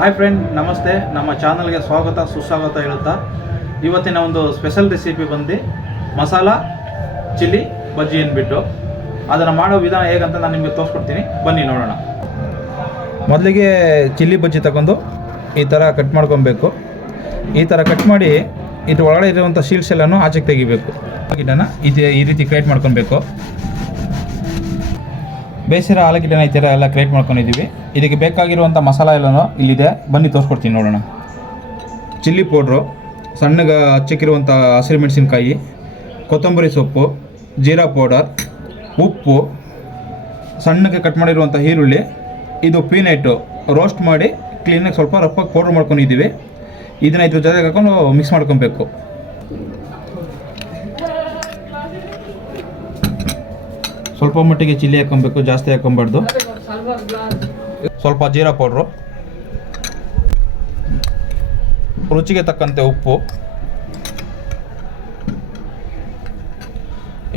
Hi friend, ನಮಸ್ತೆ. ನಮ್ಮ ಚಾನಲ್ಗೆ ಸ್ವಾಗತ ಸುಸ್ವಾಗತ ಹೇಳುತ್ತಾ ಇವತ್ತಿನ ಒಂದು ಸ್ಪೆಷಲ್ ರೆಸಿಪಿ ಬಂದು ಮಸಾಲ ಚಿಲ್ಲಿ ಬಜ್ಜಿ ಅಂದ್ಬಿಟ್ಟು ಅದನ್ನು ಮಾಡೋ ವಿಧಾನ ಹೇಗಂತ ನಾನು ನಿಮಗೆ ತೋರಿಸ್ಕೊಡ್ತೀನಿ, ಬನ್ನಿ ನೋಡೋಣ. ಮೊದಲಿಗೆ ಚಿಲ್ಲಿ ಬಜ್ಜಿ ತಗೊಂಡು ಈ ಥರ ಕಟ್ ಮಾಡ್ಕೊಬೇಕು. ಈ ಥರ ಕಟ್ ಮಾಡಿ ಇದ್ರ ಒಳಗಡೆ ಇರುವಂಥ ಶೀಲ್ಸ್ ಎಲ್ಲನೂ ಆಚೆಗೆ ತೆಗಿಬೇಕು. ಇದನ್ನು ಈ ರೀತಿ ಕ್ರಿಯೇಟ್ ಮಾಡ್ಕೊಬೇಕು. ಬೇಸಿರೋ ಆಲೂಗೆಡ್ಡೆನ ಈ ಥರ ಎಲ್ಲ ಕ್ರಿಯೇಟ್ ಮಾಡ್ಕೊಂಡಿದ್ದೀವಿ. ಇದಕ್ಕೆ ಬೇಕಾಗಿರುವಂಥ ಮಸಾಲ ಎಲ್ಲನೂ ಇಲ್ಲಿದೆ, ಬನ್ನಿ ತೋರಿಸ್ಕೊಡ್ತೀನಿ ನೋಡೋಣ. ಚಿಲ್ಲಿ ಪೌಡ್ರು, ಸಣ್ಣಗೆ ಹಚ್ಚಿಕ್ಕಿರುವಂಥ ಹಸಿರು ಮೆಣಸಿನ್ಕಾಯಿ, ಕೊತ್ತಂಬರಿ ಸೊಪ್ಪು, ಜೀರಾ ಪೌಡರ್, ಉಪ್ಪು, ಸಣ್ಣಗೆ ಕಟ್ ಮಾಡಿರುವಂಥ ಈರುಳ್ಳಿ, ಇದು ಪೀನಟ್ಟು ರೋಸ್ಟ್ ಮಾಡಿ ಕ್ಲೀನಾಗಿ ಸ್ವಲ್ಪ ರಫಾಗಿ ಪೌಡ್ರ್ ಮಾಡ್ಕೊಂಡಿದ್ದೀವಿ. ಇದನ್ನು ಇದ್ರ ಜೊತೆಗೆ ಹಾಕೊಂಡು ಮಿಕ್ಸ್ ಮಾಡ್ಕೊಬೇಕು. ಸ್ವಲ್ಪ ಮಟ್ಟಿಗೆ ಚಿಲ್ಲಿ ಹಾಕೊಬೇಕು, ಜಾಸ್ತಿ ಹಾಕೊಬಾರ್ದು. ಸ್ವಲ್ಪ ಜೀರಾ ಪೌಡ್ರು, ರುಚಿಗೆ ತಕ್ಕಂತೆ ಉಪ್ಪು,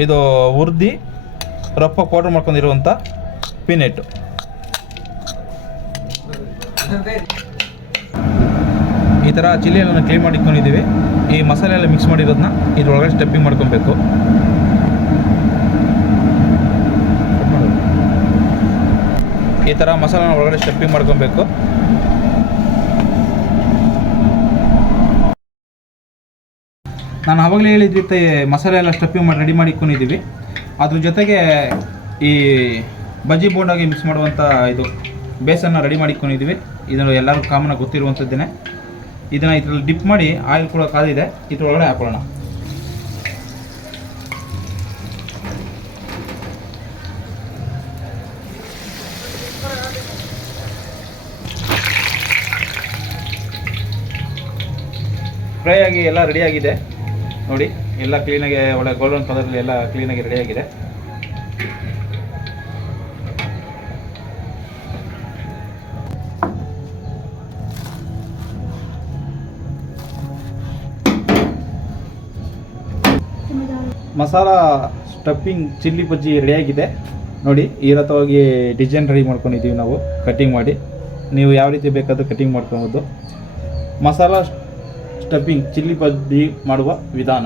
ಇದು ಹುರಿದು ರಫಾಗಿ ಪೌಡ್ರ್ ಮಾಡ್ಕೊಂಡಿರುವಂಥ ಪೀನಟ್ಟು. ಈ ಥರ ಚಿಲ್ಲಿ ಎಲ್ಲ ಕ್ಲೀನ್ ಮಾಡಿ ಇಟ್ಕೊಂಡಿದ್ದೀವಿ. ಈ ಮಸಾಲೆ ಎಲ್ಲ ಮಿಕ್ಸ್ ಮಾಡಿರೋದನ್ನ ಇದ್ರೊಳಗಡೆ ಸ್ಟೆಪ್ಪಿಂಗ್ ಮಾಡ್ಕೊಬೇಕು. ಈ ಥರ ಮಸಾಲೆನ ಒಳಗಡೆ ಸ್ಟೆಪ್ಪಿಂಗ್ ಮಾಡ್ಕೊಬೇಕು. ನಾನು ಆವಾಗಲೇ ಹೇಳಿದ್ವಿ ಮಸಾಲೆ ಎಲ್ಲ ಸ್ಟೆಪ್ಪಿಂಗ್ ಮಾಡಿ ರೆಡಿ ಮಾಡಿ ಇಟ್ಕೊಂಡಿದ್ದೀವಿ. ಅದ್ರ ಜೊತೆಗೆ ಈ ಬಜ್ಜಿ ಬೋಂಡಾಗಿ ಮಿಕ್ಸ್ ಮಾಡುವಂಥ ಇದು ಬೇಸನ್ನು ರೆಡಿ ಮಾಡಿ ಇಟ್ಕೊಂಡಿದ್ದೀವಿ. ಇದನ್ನು ಎಲ್ಲರೂ ಕಾಮನಾಗಿ ಗೊತ್ತಿರುವಂಥದ್ದೇನೆ. ಇದನ್ನು ಇದರಲ್ಲಿ ಡಿಪ್ ಮಾಡಿ ಆಯಿಲ್ ಕೂಡ ಕಾದಿದೆ, ಇದ್ರೊಳಗಡೆ ಹಾಕೊಳ್ಳೋಣ. ಫ್ರೈ ಆಗಿ ಎಲ್ಲ ರೆಡಿಯಾಗಿದೆ ನೋಡಿ, ಎಲ್ಲ ಕ್ಲೀನಾಗಿ ಒಳ್ಳೆ ಗೋಲ್ಡನ್ ಕಲರಲ್ಲಿ ಎಲ್ಲ ಕ್ಲೀನಾಗಿ ರೆಡಿಯಾಗಿದೆ. ಮಸಾಲ ಸ್ಟಫಿಂಗ್ ಚಿಲ್ಲಿ ಬಜ್ಜಿ ರೆಡಿಯಾಗಿದೆ ನೋಡಿ. ಈ ರಥವಾಗಿ ಡಿಸೈನ್ ರೆಡಿ ಮಾಡ್ಕೊಂಡಿದ್ದೀವಿ ನಾವು ಕಟ್ಟಿಂಗ್ ಮಾಡಿ. ನೀವು ಯಾವ ರೀತಿ ಬೇಕಾದರೂ ಕಟ್ಟಿಂಗ್ ಮಾಡ್ಕೊಬೋದು. ಮಸಾಲ ಸ್ಟಫಿಂಗ್ ಚಿಲ್ಲಿ ಬಜ್ಜಿ ಮಾಡುವ ವಿಧಾನ.